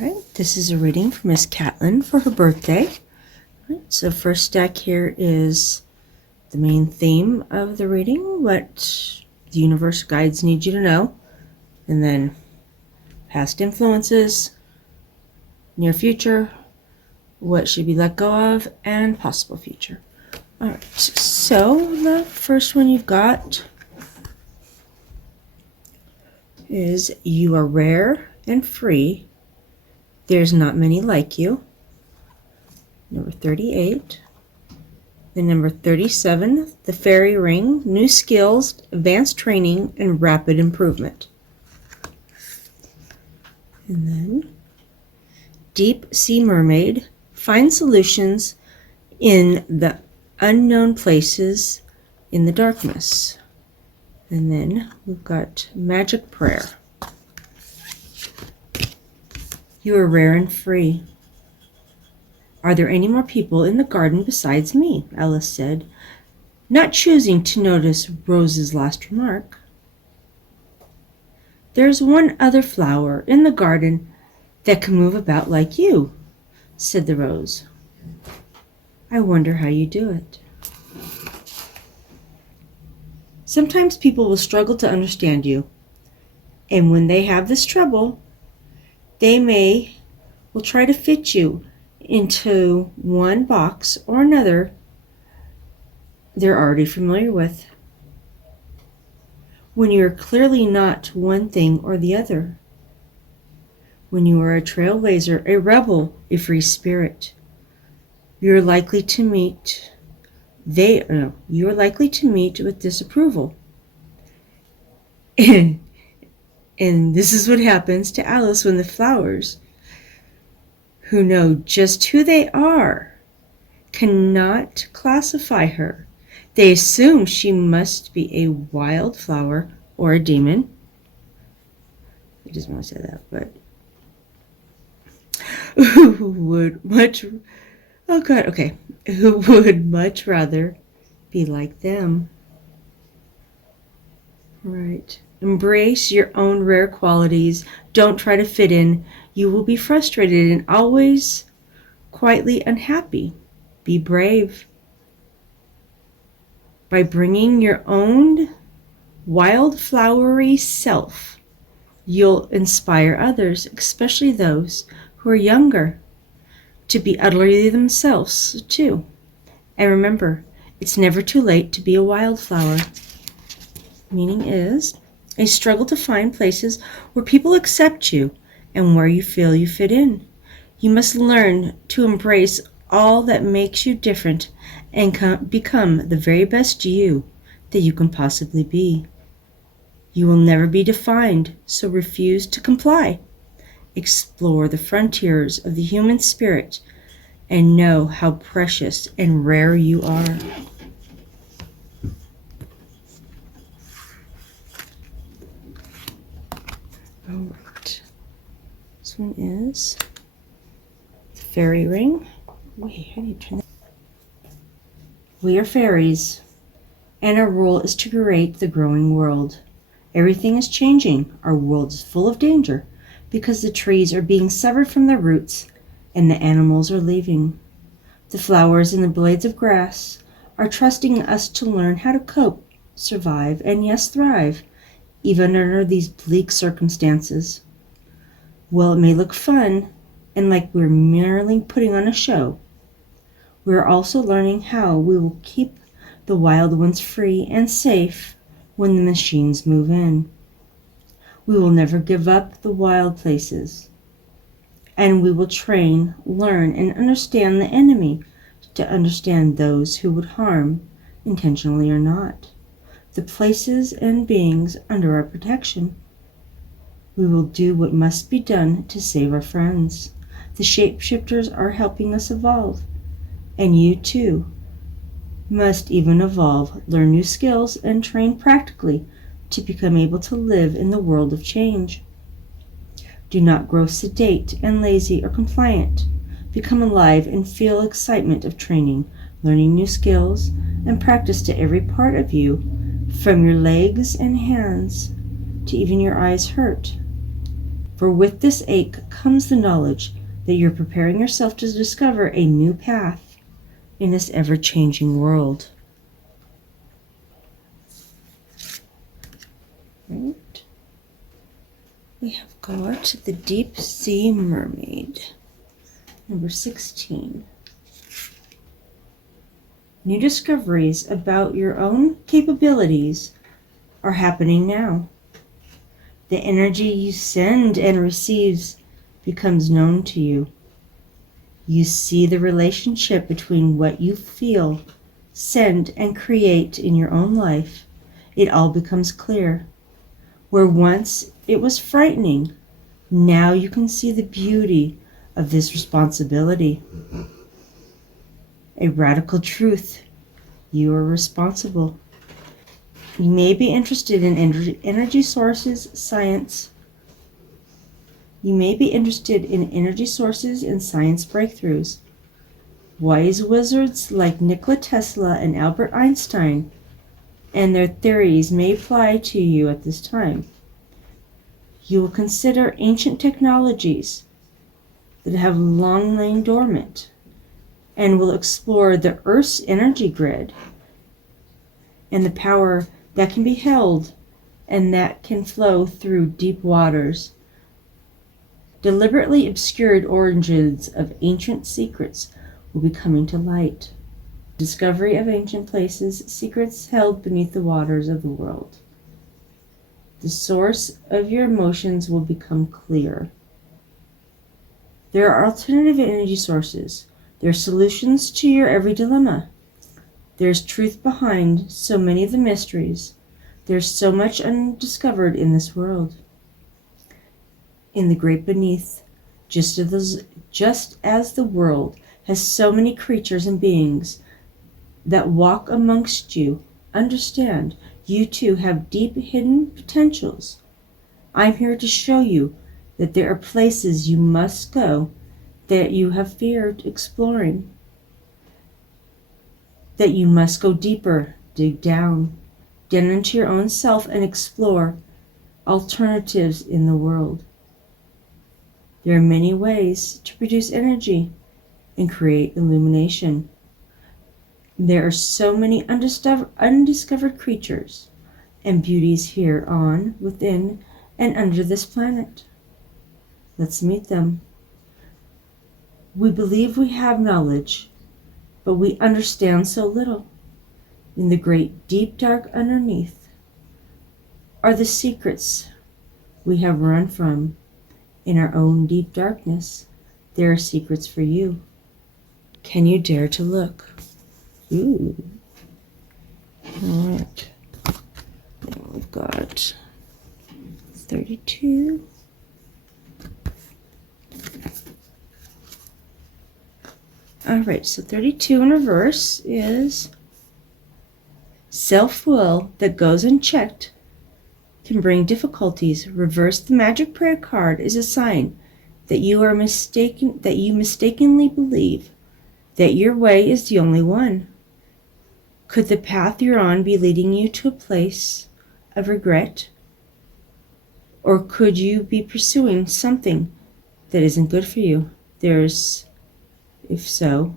right, this is a reading for Miss Catlin for her birthday. All right, so first stack here is the main theme of the reading, what the universe guides need you to know, and then past influences, near future, what should be let go of, and possible future. All right, so the first one you've got is you are rare and free. There's not many like you. Number 38. The number 37, the fairy ring, new skills, advanced training, and rapid improvement. And then deep sea mermaid, find solutions in the unknown places in the darkness. And then we've got magic prayer. You are rare and free. Are there any more people in the garden besides me? Alice said, not choosing to notice Rose's last remark. There's one other flower in the garden that can move about like you, said the rose. I wonder how you do it. Sometimes people will struggle to understand you, and when they have this trouble, they will try to fit you into one box or another they're already familiar with, when you are clearly not one thing or the other, when you are a trailblazer, a rebel, a free spirit. You're likely to meet with disapproval. And this is what happens to Alice when the flowers, who know just who they are, cannot classify her. They assume she must be a wildflower or a demon. He doesn't want to say that, but who would much rather be like them. Right. Embrace your own rare qualities. Don't try to fit in. You will be frustrated and always quietly unhappy. Be brave. By bringing your own wildflowery self, you'll inspire others, especially those who are younger, to be utterly themselves too. And remember, it's never too late to be a wildflower. Meaning is a struggle to find places where people accept you and where you feel you fit in. You must learn to embrace all that makes you different and become the very best you that you can possibly be. You will never be defined, so refuse to comply. Explore the frontiers of the human spirit and know how precious and rare you are. All right. This one is the fairy ring. Wait, how do you turn that? We are fairies, and our role is to create the growing world. Everything is changing. Our world is full of danger because the trees are being severed from their roots and the animals are leaving. The flowers and the blades of grass are trusting us to learn how to cope, survive, and yes, thrive, even under these bleak circumstances. Well, it may look fun and like we're merely putting on a show. We are also learning how we will keep the wild ones free and safe when the machines move in. We will never give up the wild places, and we will train, learn, and understand the enemy to understand those who would harm, intentionally or not, the places and beings under our protection. We will do what must be done to save our friends. The shapeshifters are helping us evolve, and you too must even evolve, learn new skills, and train practically to become able to live in the world of change. Do not grow sedate and lazy or compliant. Become alive and feel excitement of training, learning new skills, and practice to every part of you, from your legs and hands to even your eyes hurt. For with this ache comes the knowledge that you're preparing yourself to discover a new path in this ever-changing world. Right. We have got the Deep Sea Mermaid, number 16. New discoveries about your own capabilities are happening now. The energy you send and receives becomes known to you. You see the relationship between what you feel, send, and create in your own life. It all becomes clear. Where once it was frightening, now you can see the beauty of this responsibility. A radical truth. You are responsible. You may be interested in energy sources, science. You may be interested in energy sources and science breakthroughs. Wise wizards like Nikola Tesla and Albert Einstein and their theories may apply to you at this time. You will consider ancient technologies that have long lain dormant and will explore the Earth's energy grid and the power that can be held and that can flow through deep waters. Deliberately obscured origins of ancient secrets will be coming to light. Discovery of ancient places, secrets held beneath the waters of the world. The source of your emotions will become clear. There are alternative energy sources. There are solutions to your every dilemma. There's truth behind so many of the mysteries. There's so much undiscovered in this world. In the great beneath, just as the world has so many creatures and beings that walk amongst you, understand, you too have deep hidden potentials. I'm here to show you that there are places you must go that you have feared exploring. That you must go deeper, dig down into your own self and explore alternatives in the world. There are many ways to produce energy and create illumination. There are so many undiscovered creatures and beauties here on, within, and under this planet. Let's meet them. We believe we have knowledge, but we understand so little. In the great deep dark underneath are the secrets we have run from. In our own deep darkness, there are secrets for you. Can you dare to look? Ooh. All right. Then we've got 32. All right, so 32 in reverse is self-will that goes unchecked can bring difficulties. Reverse the magic prayer card is a sign that you mistakenly believe that your way is the only one. Could the path you're on be leading you to a place of regret? Or could you be pursuing something that isn't good for you? If so,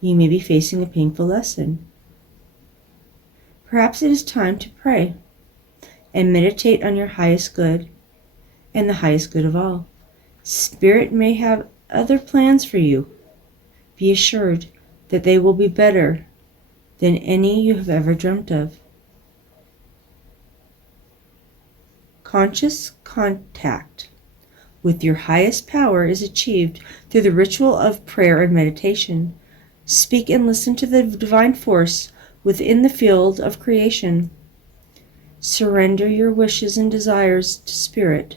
you may be facing a painful lesson. Perhaps it is time to pray and meditate on your highest good and the highest good of all. Spirit may have other plans for you. Be assured that they will be better than any you have ever dreamt of. Conscious contact with your highest power is achieved through the ritual of prayer and meditation. Speak and listen to the divine force within the field of creation. Surrender your wishes and desires to Spirit.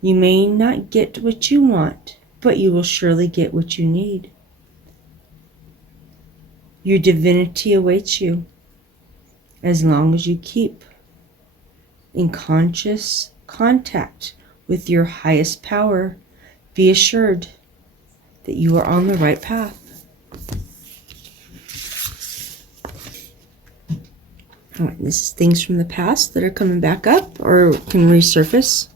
You may not get what you want, but you will surely get what you need. Your divinity awaits you as long as you keep in conscious contact with your highest power. Be assured that you are on the right path. All right, this is things from the past that are coming back up or can resurface.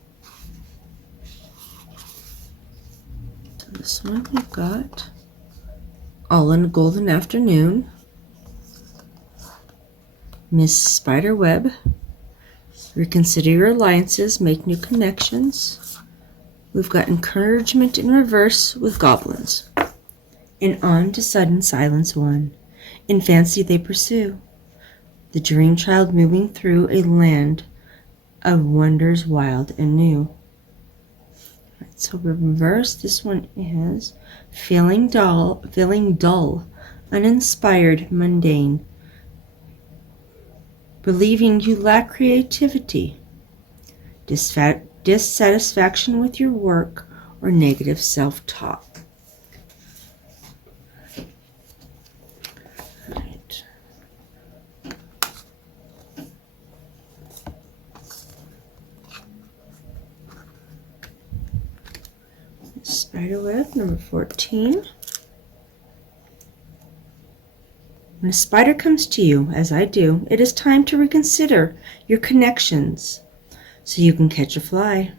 So this one we've got All in a Golden Afternoon, Miss Spiderweb, Reconsider Your Alliances, Make New Connections. We've got Encouragement in Reverse with Goblins. And On to Sudden Silence 1. In fancy they pursue the dream child moving through a land of wonders wild and new. Right, so reverse, this one is feeling dull, uninspired, mundane, believing you lack creativity, dissatisfaction with your work, or negative self-talk. Spiderweb, number 14. When a spider comes to you, as I do, it is time to reconsider your connections so you can catch a fly.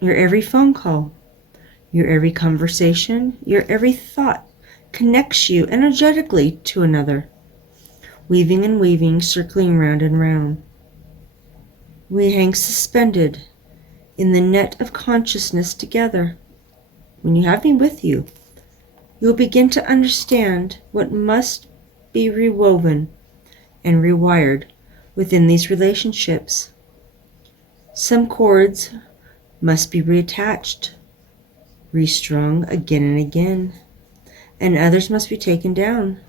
Your every phone call, your every conversation, your every thought connects you energetically to another, weaving and weaving, circling round and round. We hang suspended in the net of consciousness together. When you have me with you, you will begin to understand what must be rewoven and rewired within these relationships. Some cords must be reattached, restrung again and again, and others must be taken down,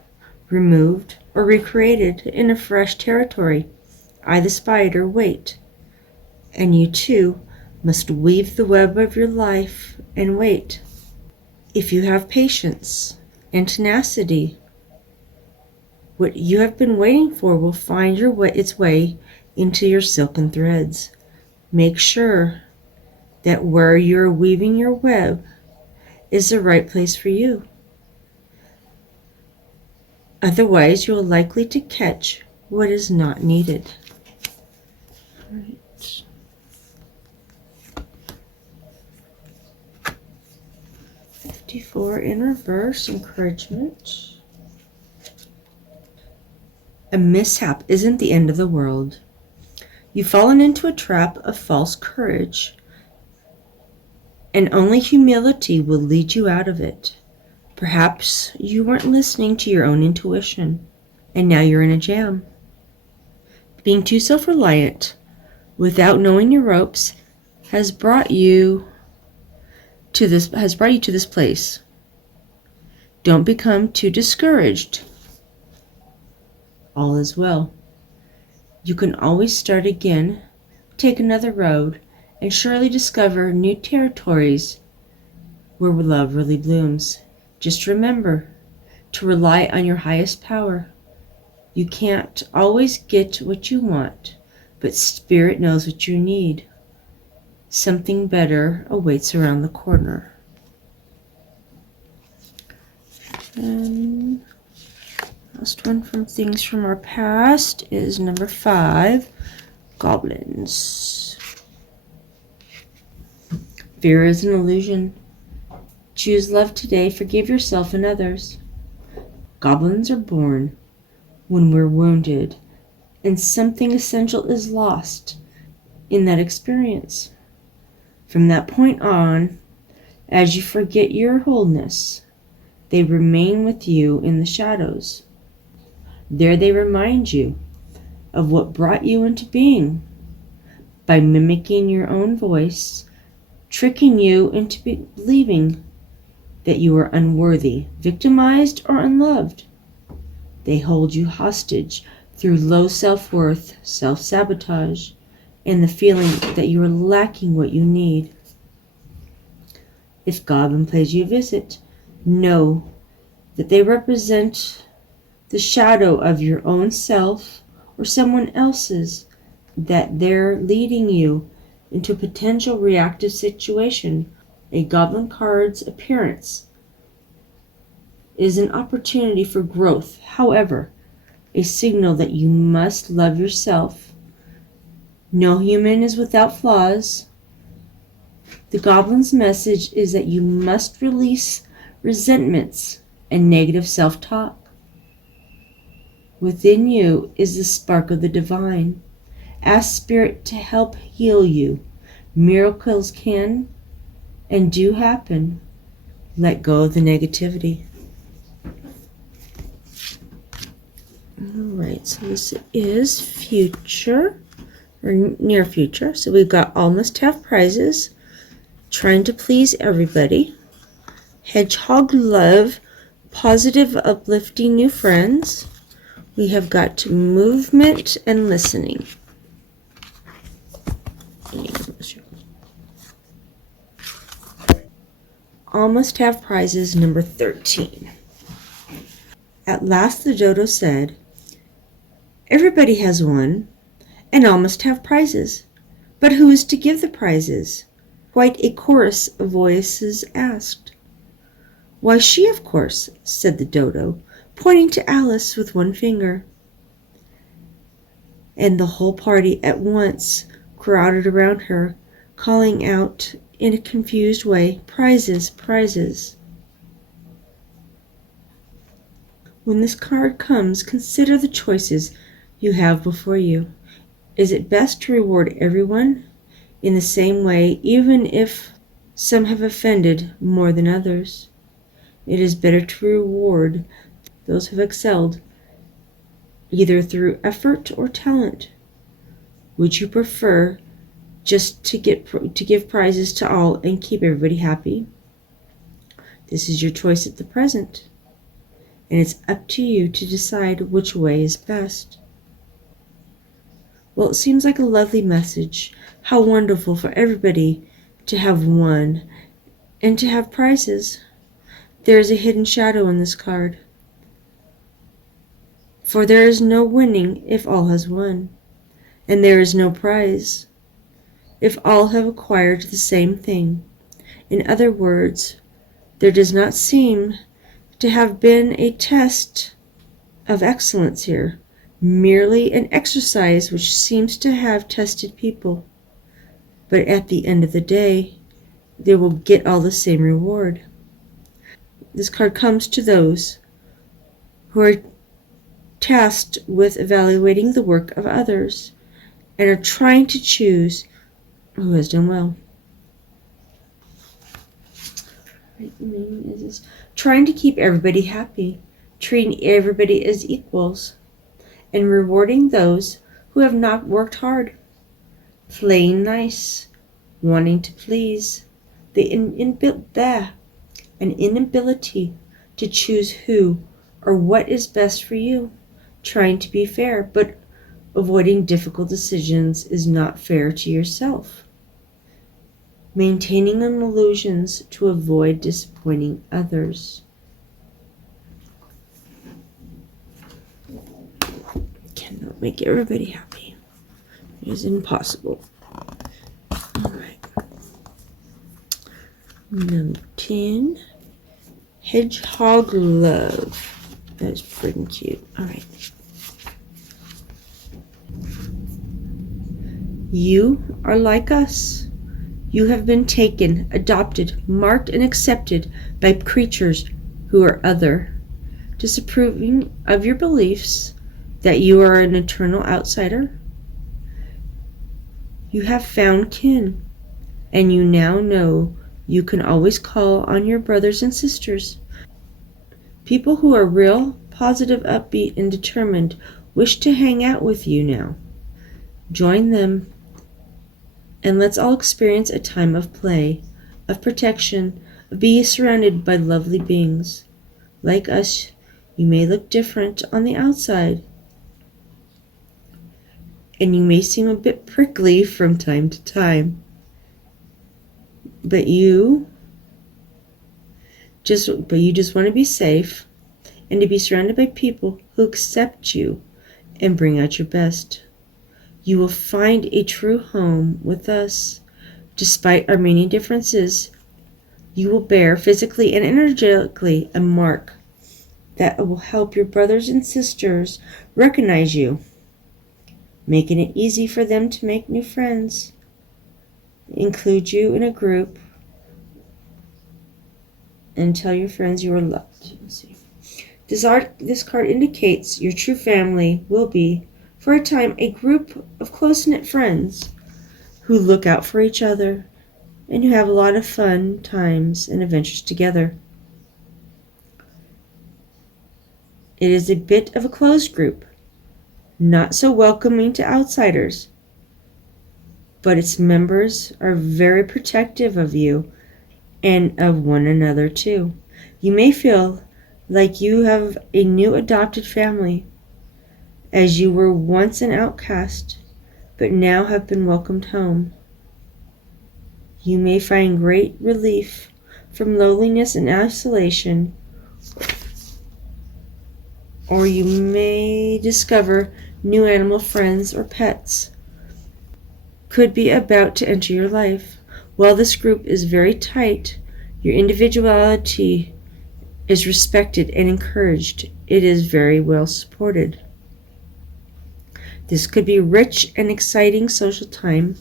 removed, or recreated in a fresh territory. I, the spider, wait, and you too must weave the web of your life and wait. If you have patience and tenacity, what you have been waiting for will find its way into your silken threads. Make sure that where you're weaving your web is the right place for you. Otherwise, you are likely to catch what is not needed. All right. 54 in reverse, encouragement. A mishap isn't the end of the world. You've fallen into a trap of false courage, and only humility will lead you out of it. Perhaps you weren't listening to your own intuition, and now you're in a jam. Being too self-reliant, without knowing your ropes, has brought you to this place. Don't become too discouraged. All is well. You can always start again, take another road, and surely discover new territories where love really blooms. Just remember to rely on your highest power. You can't always get what you want, but Spirit knows what you need. Something better awaits around the corner. And last one from Things from Our Past is number 5, Goblins. Fear is an illusion. Choose love today, forgive yourself and others. Goblins are born when we're wounded, and something essential is lost in that experience. From that point on, as you forget your wholeness, they remain with you in the shadows. There they remind you of what brought you into being by mimicking your own voice, tricking you into believing that you are unworthy, victimized, or unloved. They hold you hostage through low self-worth, self-sabotage, and the feeling that you are lacking what you need. If Goblin pays you a visit, know that they represent the shadow of your own self or someone else's, that they're leading you into a potential reactive situation. A Goblin card's appearance is an opportunity for growth. However, a signal that you must love yourself. No human is without flaws. The goblin's message is that you must release resentments and negative self-talk. Within you is the spark of the divine. Ask Spirit to help heal you. Miracles can and do happen. Let go of the negativity. Alright, so this is future, or near future. So we've got all must have prizes, trying to please everybody, hedgehog love, positive uplifting new friends. We have got movement and listening. All must have prizes, number 13. At last the dodo said, everybody has one, and all must have prizes. But who is to give the prizes? Quite a chorus of voices asked. Why, she, of course, said the dodo, pointing to Alice with one finger. And the whole party at once crowded around her, calling out in a confused way, prizes, prizes. When this card comes, consider the choices you have before you. Is it best to reward everyone in the same way, even if some have offended more than others? It is better to reward those who have excelled, either through effort or talent. Would you prefer just to give prizes to all and keep everybody happy? This is your choice at the present, and it's up to you to decide which way is best. Well, it seems like a lovely message. How wonderful for everybody to have won and to have prizes. There is a hidden shadow in this card. For there is no winning if all has won, and there is no prize if all have acquired the same thing. In other words, there does not seem to have been a test of excellence here, merely an exercise which seems to have tested people. But at the end of the day, they will get all the same reward. This card comes to those who are tasked with evaluating the work of others and are trying to choose who has done well. Trying to keep everybody happy, treating everybody as equals, and rewarding those who have not worked hard. Playing nice, wanting to please, an inability to choose who or what is best for you. Trying to be fair, but avoiding difficult decisions is not fair to yourself. Maintaining illusions to avoid disappointing others. Cannot make everybody happy. It is impossible. Alright. Number 10. Hedgehog love. That is pretty cute. Alright. You are like us. You have been taken, adopted, marked, and accepted by creatures who are other, disapproving of your beliefs that you are an eternal outsider. You have found kin, and you now know you can always call on your brothers and sisters. People who are real, positive, upbeat, and determined wish to hang out with you now. Join them, and let's all experience a time of play, of protection, of being surrounded by lovely beings. Like us, you may look different on the outside, and you may seem a bit prickly from time to time. But you just want to be safe and to be surrounded by people who accept you and bring out your best. You will find a true home with us. Despite our many differences, you will bear physically and energetically a mark that will help your brothers and sisters recognize you, making it easy for them to make new friends, include you in a group, and tell your friends you are loved. Let's see. This card indicates your true family will be, for a time, a group of close-knit friends who look out for each other and who have a lot of fun times and adventures together. It is a bit of a closed group, not so welcoming to outsiders, but its members are very protective of you and of one another too. You may feel like you have a new adopted family, as you were once an outcast, but now have been welcomed home. You may find great relief from loneliness and isolation, or you may discover new animal friends or pets could be about to enter your life. While this group is very tight, your individuality is respected and encouraged. It is very well supported. This could be rich and exciting social time,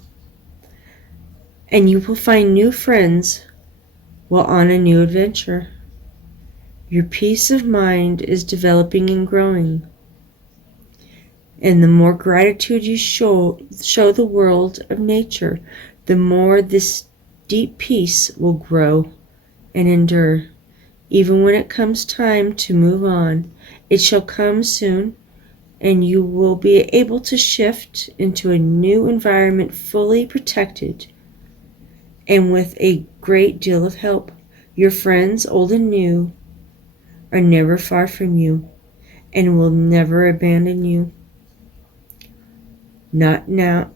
and you will find new friends while on a new adventure. Your peace of mind is developing and growing, and the more gratitude you show the world of nature, the more this deep peace will grow and endure. Even when it comes time to move on, it shall come soon, and you will be able to shift into a new environment fully protected and with a great deal of help. Your friends, old and new, are never far from you and will never abandon you. Not now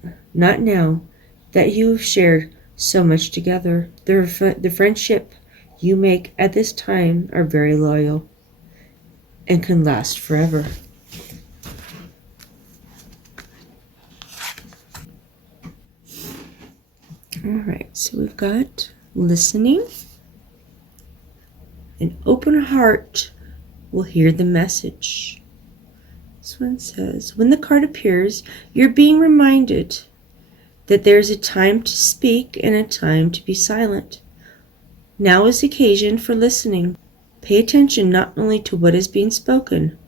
that you have shared so much together. The friendship you make at this time are very loyal and can last forever. All right, so we've got listening. An open heart will hear the message. This one says, when the card appears, you're being reminded that there's a time to speak and a time to be silent. Now is the occasion for listening. Pay attention not only to what is being spoken,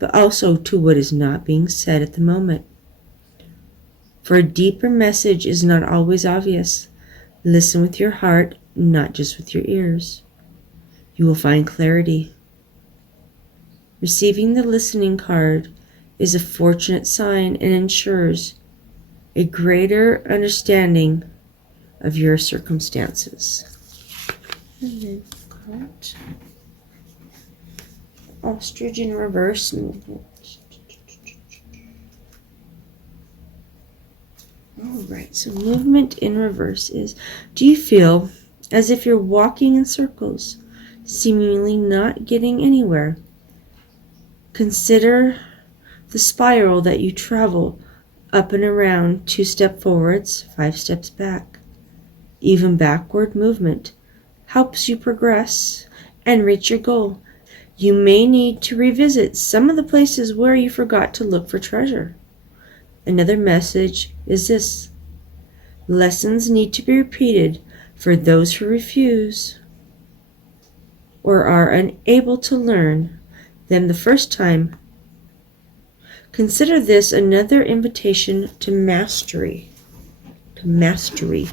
but also to what is not being said at the moment. For a deeper message is not always obvious. Listen with your heart, not just with your ears. You will find clarity. Receiving the listening card is a fortunate sign and ensures a greater understanding of your circumstances. And then got ostrich in reverse movement. All right, so movement in reverse is, do you feel as if you're walking in circles, seemingly not getting anywhere? Consider the spiral that you travel up and around, 2 steps forwards, 5 steps back. Even backward movement helps you progress and reach your goal. You may need to revisit some of the places where you forgot to look for treasure. Another message is this: lessons need to be repeated for those who refuse or are unable to learn them the first time. Consider this another invitation to mastery. To mastery.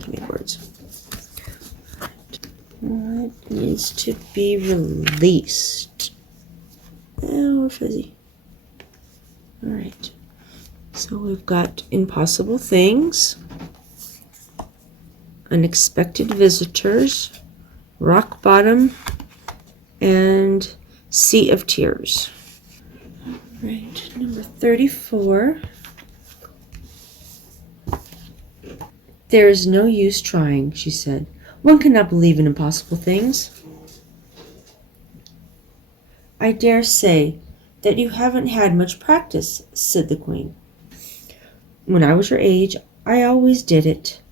Too many words. What needs to be released? Oh, we're fuzzy. All right. So we've got impossible things, unexpected visitors, rock bottom, and sea of tears. Right, number 34. There is no use trying, she said. One cannot believe in impossible things. I dare say that you haven't had much practice, said the Queen. When I was your age, I always did it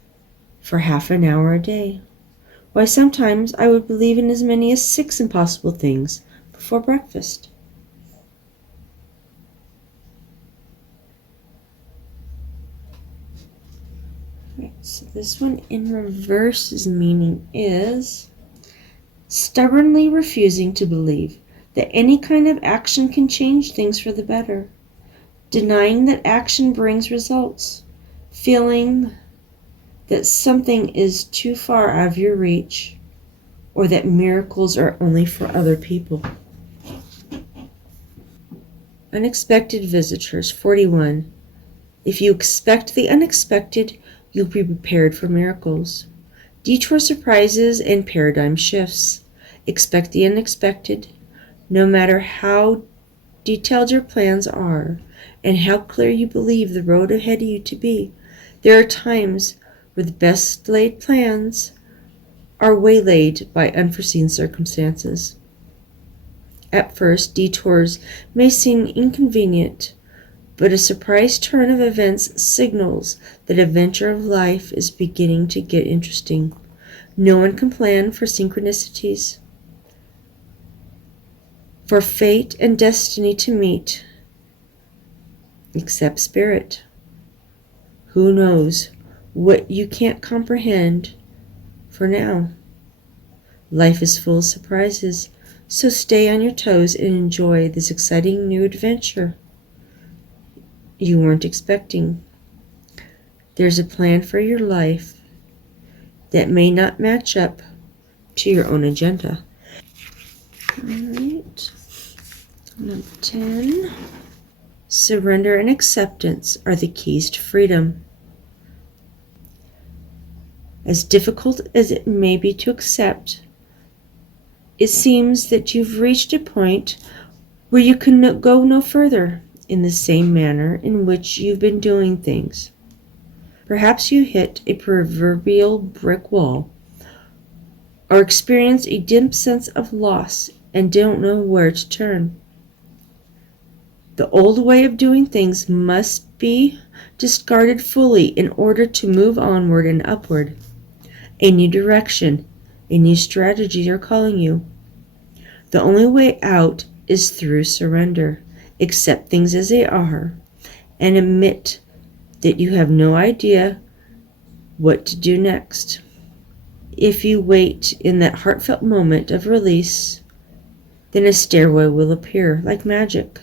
for half an hour a day. Why, sometimes I would believe in as many as 6 impossible things before breakfast. Right, so this one in reverse's meaning is stubbornly refusing to believe that any kind of action can change things for the better, denying that action brings results, feeling that something is too far out of your reach, or that miracles are only for other people. Unexpected visitors, 41. If you expect the unexpected, you'll be prepared for miracles. Detour surprises and paradigm shifts. Expect the unexpected. No matter how detailed your plans are and how clear you believe the road ahead of you to be, there are times where the best laid plans are waylaid by unforeseen circumstances. At first, detours may seem inconvenient, but a surprise turn of events signals that adventure of life is beginning to get interesting. No one can plan for synchronicities, for fate and destiny to meet, except spirit. Who knows what you can't comprehend for now? Life is full of surprises, so stay on your toes and enjoy this exciting new adventure you weren't expecting. There's a plan for your life that may not match up to your own agenda. All right. Number 10. Surrender and acceptance are the keys to freedom. As difficult as it may be to accept, it seems that you've reached a point where you can go no further in the same manner in which you've been doing things. Perhaps you hit a proverbial brick wall, or experience a dim sense of loss and don't know where to turn. The old way of doing things must be discarded fully in order to move onward and upward. A new direction, a new strategy are calling you. The only way out is through surrender. Accept things as they are and admit that you have no idea what to do next. If you wait in that heartfelt moment of release, then a stairway will appear like magic,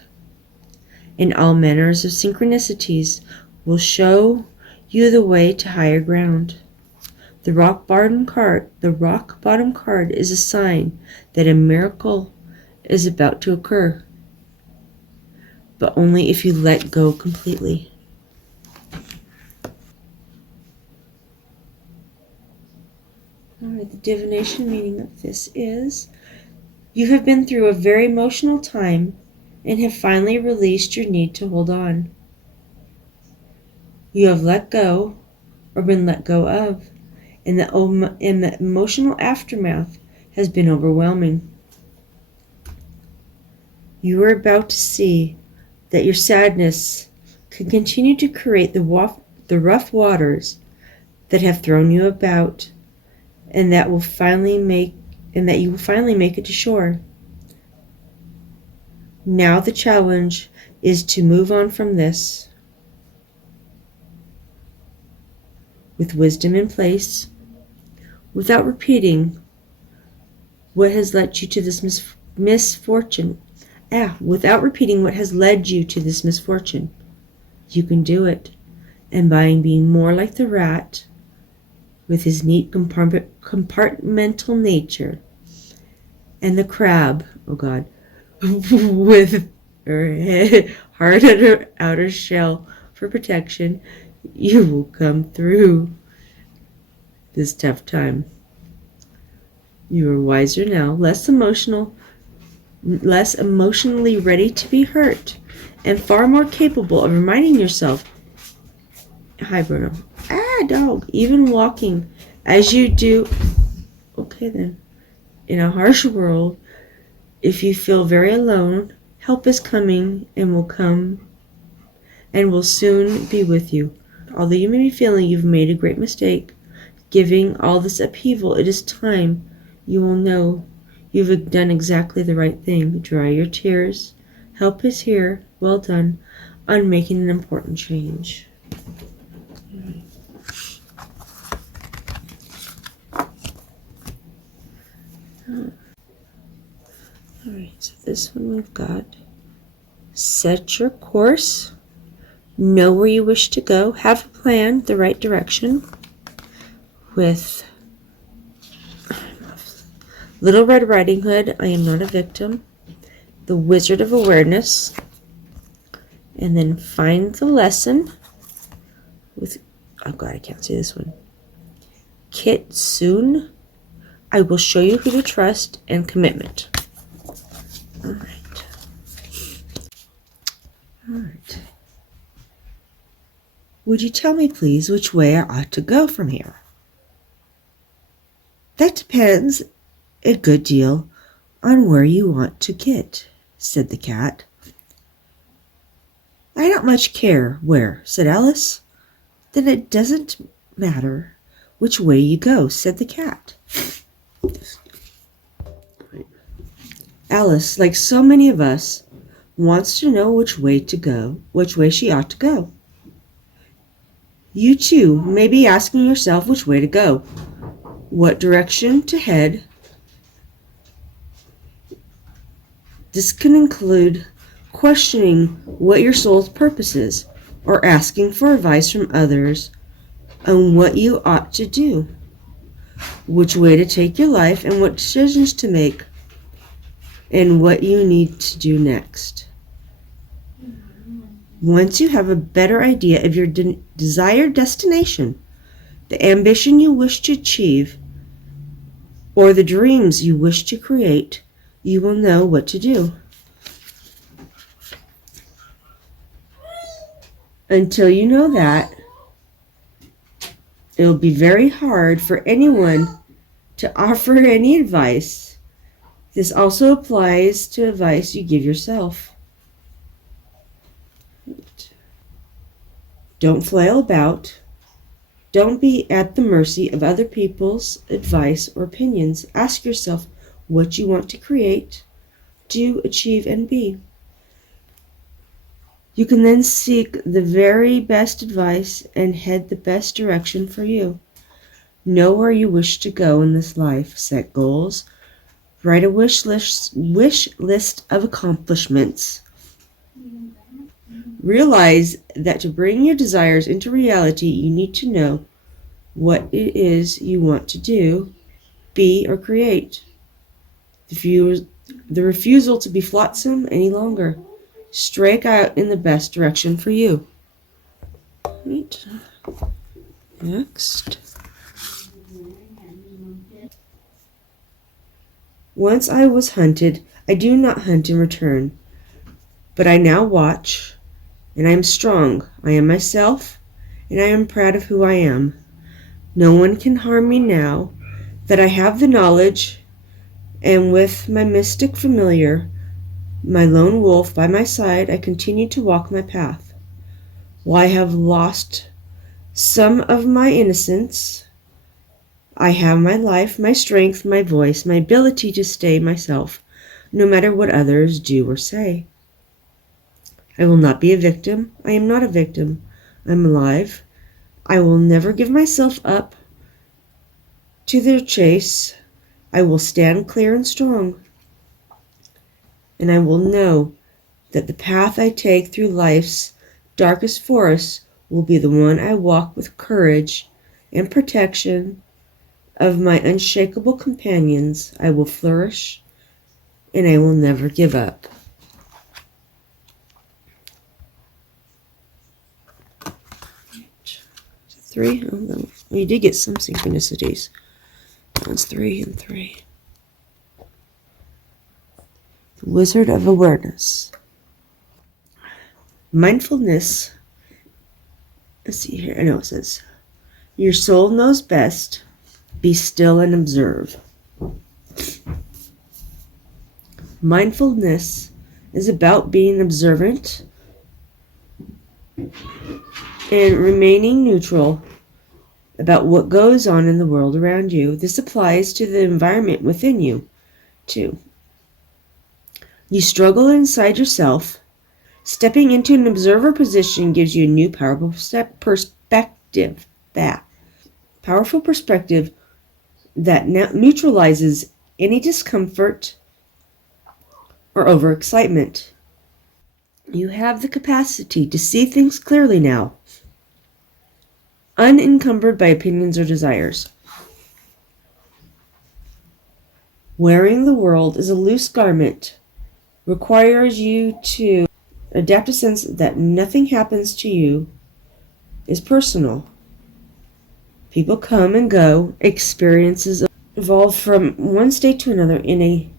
and all manners of synchronicities will show you the way to higher ground. The rock bottom card is a sign that a miracle is about to occur, but only if you let go completely. All right, the divination meaning of this is, you have been through a very emotional time and have finally released your need to hold on. You have let go or been let go of, and the emotional aftermath has been overwhelming. You are about to see that your sadness can continue to create the rough waters that have thrown you about, and that you will finally make it to shore. Now the challenge is to move on from this with wisdom in place, without repeating what has led you to this misfortune. Without repeating what has led you to this misfortune. You can do it, and by being more like the rat, with his neat compartmental nature, and the crab, with her hard outer shell for protection, you will come through this tough time. You are wiser now, less emotionally ready to be hurt, and far more capable of reminding yourself, hi Bruno, dog, even walking as you do, okay then, in a harsh world, if you feel very alone, help is coming and will come and will soon be with you. Although you may be feeling you've made a great mistake, giving all this upheaval, it is time you will know You've done exactly the right thing. Dry your tears. Help is here. Well done on making an important change. Alright, so this one we've got. Set your course. Know where you wish to go. Have a plan, the right direction. With Little Red Riding Hood, I am not a victim. The Wizard of Awareness. And then find the lesson with, oh God, I can't see this one. Kitsune. I will show you who to trust, and commitment. All right. All right. Would you tell me, please, which way I ought to go from here? That depends a good deal on where you want to get, said the cat. I don't much care where, said Alice. Then it doesn't matter which way you go, said the cat. Alice, like so many of us, wants to know which way to go, which way she ought to go. You too may be asking yourself which way to go, what direction to head. This can include questioning what your soul's purpose is, or asking for advice from others on what you ought to do, which way to take your life, and what decisions to make, and what you need to do next. Once you have a better idea of your desired destination, the ambition you wish to achieve, or the dreams you wish to create, you will know what to do. Until you know that, it will be very hard for anyone to offer any advice. This also applies to advice you give yourself. Don't flail about. Don't be at the mercy of other people's advice or opinions. Ask yourself what you want to create, do, achieve, and be. You can then seek the very best advice and head the best direction for you. Know where you wish to go in this life. Set goals. Write a wish list of accomplishments. Realize that to bring your desires into reality, you need to know what it is you want to do, be, or create. The refusal to be flotsam any longer. Strike out in the best direction for you. Right. Next. Once I was hunted, I do not hunt in return, but I now watch, and I am strong. I am myself, and I am proud of who I am. No one can harm me now that I have the knowledge, and with my mystic familiar, my lone wolf by my side, I continue to walk my path. While I have lost some of my innocence, I have my life, my strength, my voice, my ability to stay myself, no matter what others do or say. I will not be a victim. I am not a victim. I am alive. I will never give myself up to their chase. I will stand clear and strong. And I will know that the path I take through life's darkest forests will be the one I walk with courage and protection of my unshakable companions. I will flourish, and I will never give up. Three? Oh, no. We did get some synchronicities. That one's 3 and 3. The Wizard of Awareness. Mindfulness. Let's see here. I know it says, your soul knows best. Be still and observe. Mindfulness is about being observant and remaining neutral about what goes on in the world around you. This applies to the environment within you. 2. You struggle inside yourself. Stepping into an observer position gives you a new powerful perspective. Powerful perspective that neutralizes any discomfort or overexcitement. You have the capacity to see things clearly now, unencumbered by opinions or desires. Wearing the world as a loose garment requires you to adapt a sense that nothing happens to you is personal. People come and go, experiences evolve from one state to another in a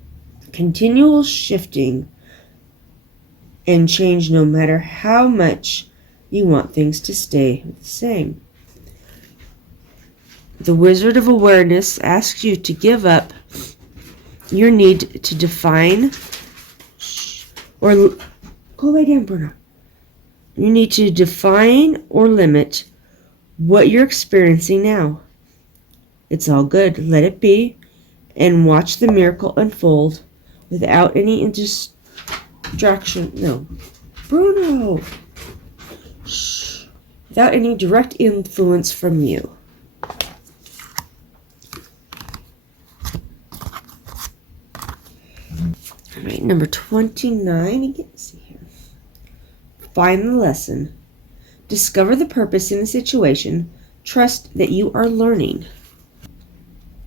continual shifting and change, no matter how much you want things to stay the same. The Wizard of Awareness asks you to give up your need to define or go lay down, Bruno. You need to define or limit what you're experiencing now. It's all good. Let it be and watch the miracle unfold without any distraction. No. Bruno! Shh. Without any direct influence from you. All right, number 29. Again, see here. Find the lesson. Discover the purpose in the situation. Trust that you are learning.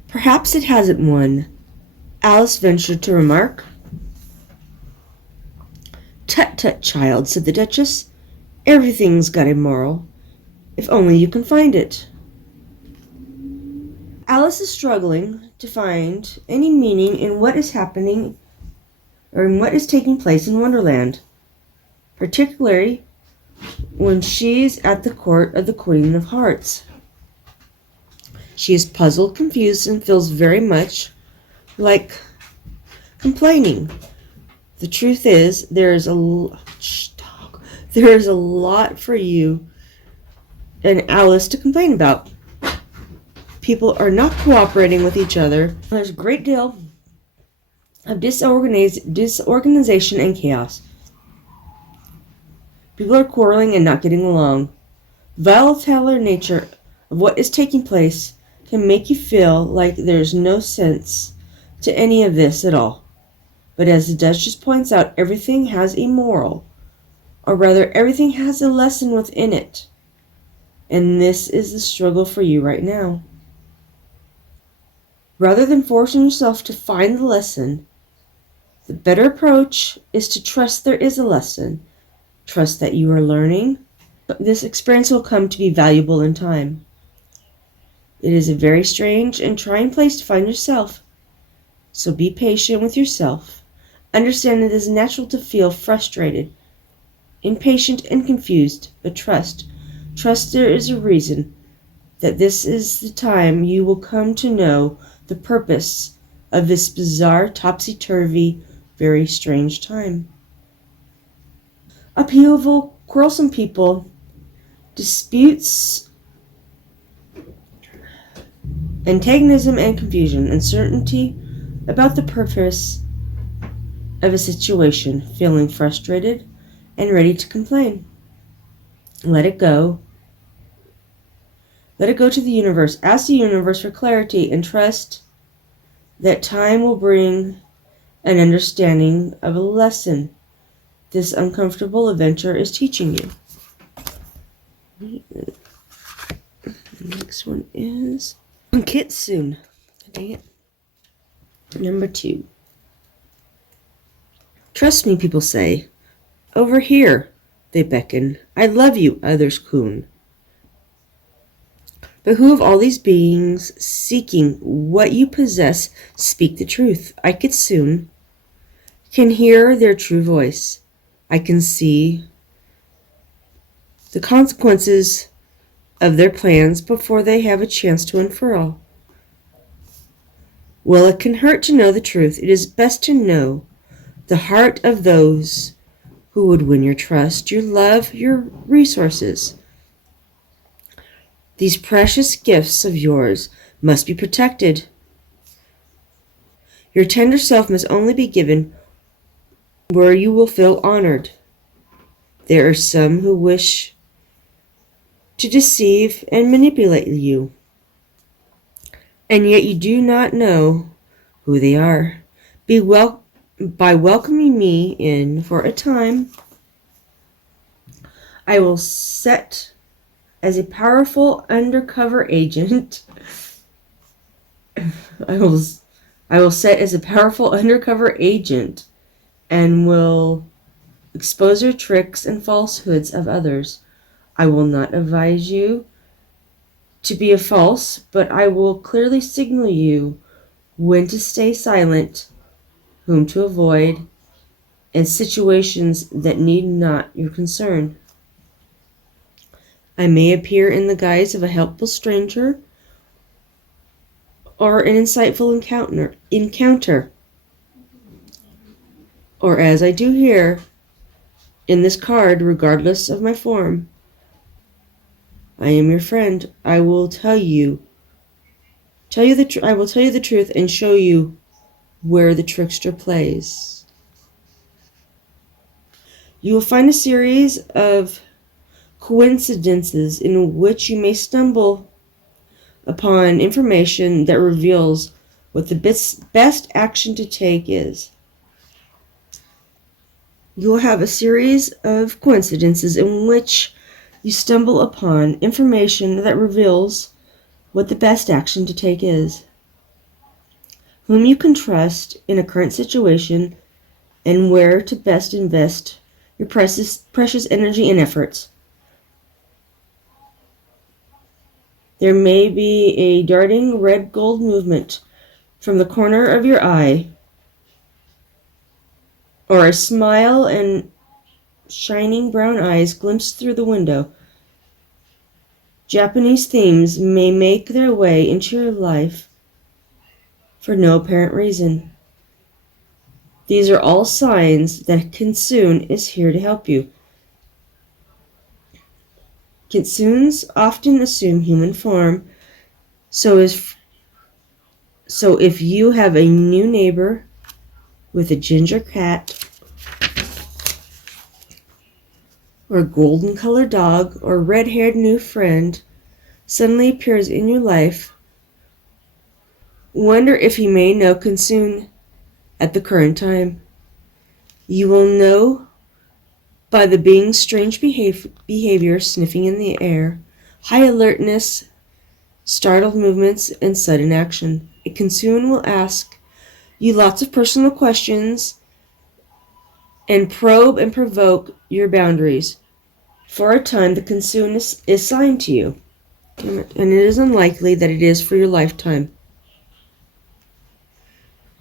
Perhaps it hasn't won, Alice ventured to remark. Tut, tut, child, said the Duchess. Everything's got a moral, if only you can find it. Alice is struggling to find any meaning in what is happening or in what is taking place in Wonderland, particularly when she's at the court of the Queen of Hearts. She is puzzled, confused, and feels very much like complaining. The truth is, there is a lot for you and Alice to complain about. People are not cooperating with each other. There's a great deal of disorganization and chaos. People are quarreling and not getting along. Volatile nature of what is taking place can make you feel like there's no sense to any of this at all. But as the Duchess points out, everything has a moral, or rather, everything has a lesson within it. And this is the struggle for you right now. Rather than forcing yourself to find the lesson, the better approach is to trust there is a lesson. Trust that you are learning. This experience will come to be valuable in time. It is a very strange and trying place to find yourself. So be patient with yourself. Understand it is natural to feel frustrated, impatient, and confused, but trust. Trust there is a reason, that this is the time you will come to know the purpose of this bizarre, topsy-turvy, very strange time. Upheaval, quarrelsome people, disputes, antagonism and confusion, uncertainty about the purpose of a situation, feeling frustrated and ready to complain. Let it go. Let it go to the universe. Ask the universe for clarity and trust that time will bring an understanding of a lesson this uncomfortable adventure is teaching you. The next one is Kitsune. Dang it. Number 2. Trust me, people say. Over here, they beckon. I love you, others croon. But who of all these beings seeking what you possess speak the truth? I Kitsune can hear their true voice. I can see the consequences of their plans before they have a chance to unfurl. Well, it can hurt to know the truth. It is best to know the heart of those who would win your trust, your love, your resources. These precious gifts of yours must be protected. Your tender self must only be given where you will feel honored. There are some who wish to deceive and manipulate you, and yet you do not know who they are. By welcoming me in for a time, I will set as a powerful undercover agent. I will set as a powerful undercover agent and will expose your tricks and falsehoods of others. I will not advise you to be false, but I will clearly signal you when to stay silent, whom to avoid, and situations that need not your concern. I may appear in the guise of a helpful stranger or an insightful encounter, or as I do here in this card, regardless of my form. I am your friend. I will tell you the truth and show you where the trickster plays. You will find a series of coincidences in which you may stumble upon information that reveals what the best action to take is. You will have a series of coincidences in which you stumble upon information that reveals what the best action to take is, whom you can trust in a current situation, and where to best invest your precious energy and efforts. There may be a darting red gold movement from the corner of your eye, or a smile and shining brown eyes glimpse through the window. Japanese themes may make their way into your life for no apparent reason. These are all signs that Kitsune is here to help you. Kitsunes often assume human form, so if you have a new neighbor with a ginger cat, or a golden-colored dog, or a red-haired new friend suddenly appears in your life, wonder if he may know Kitsune at the current time. You will know by the being's strange behavior, sniffing in the air, high alertness, startled movements, and sudden action. A Kitsune will ask you lots of personal questions and probe and provoke your boundaries. For a time, the Kitsune is assigned to you, and it is unlikely that it is for your lifetime.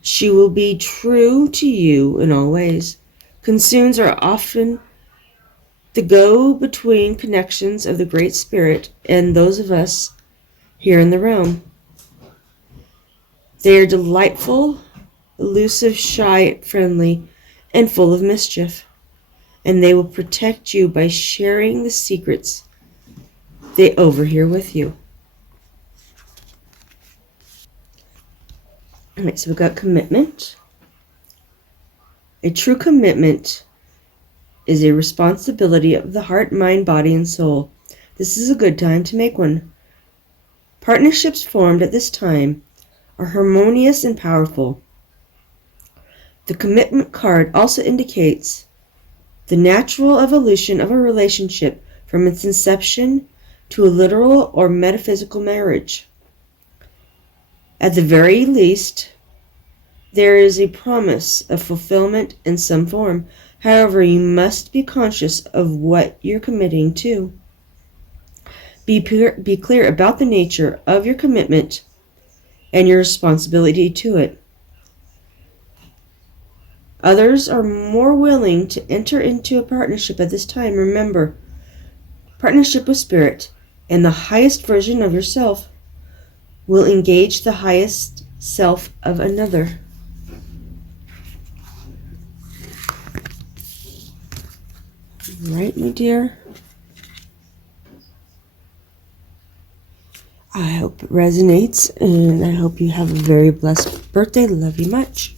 She will be true to you in all ways. Kitsunes are often the go-between connections of the Great Spirit and those of us here in the realm. They are delightful, elusive, shy, friendly, and full of mischief, and they will protect you by sharing the secrets they overhear with you. Alright, so we've got commitment. A true commitment is a responsibility of the heart, mind, body, and soul. This is a good time to make one. Partnerships formed at this time are harmonious and powerful. The commitment card also indicates the natural evolution of a relationship from its inception to a literal or metaphysical marriage. At the very least, there is a promise of fulfillment in some form. However, you must be conscious of what you're committing to. Be clear about the nature of your commitment and your responsibility to it. Others are more willing to enter into a partnership at this time. Remember, partnership with Spirit and the highest version of yourself will engage the highest self of another. Right, my dear? I hope it resonates, and I hope you have a very blessed birthday. Love you much.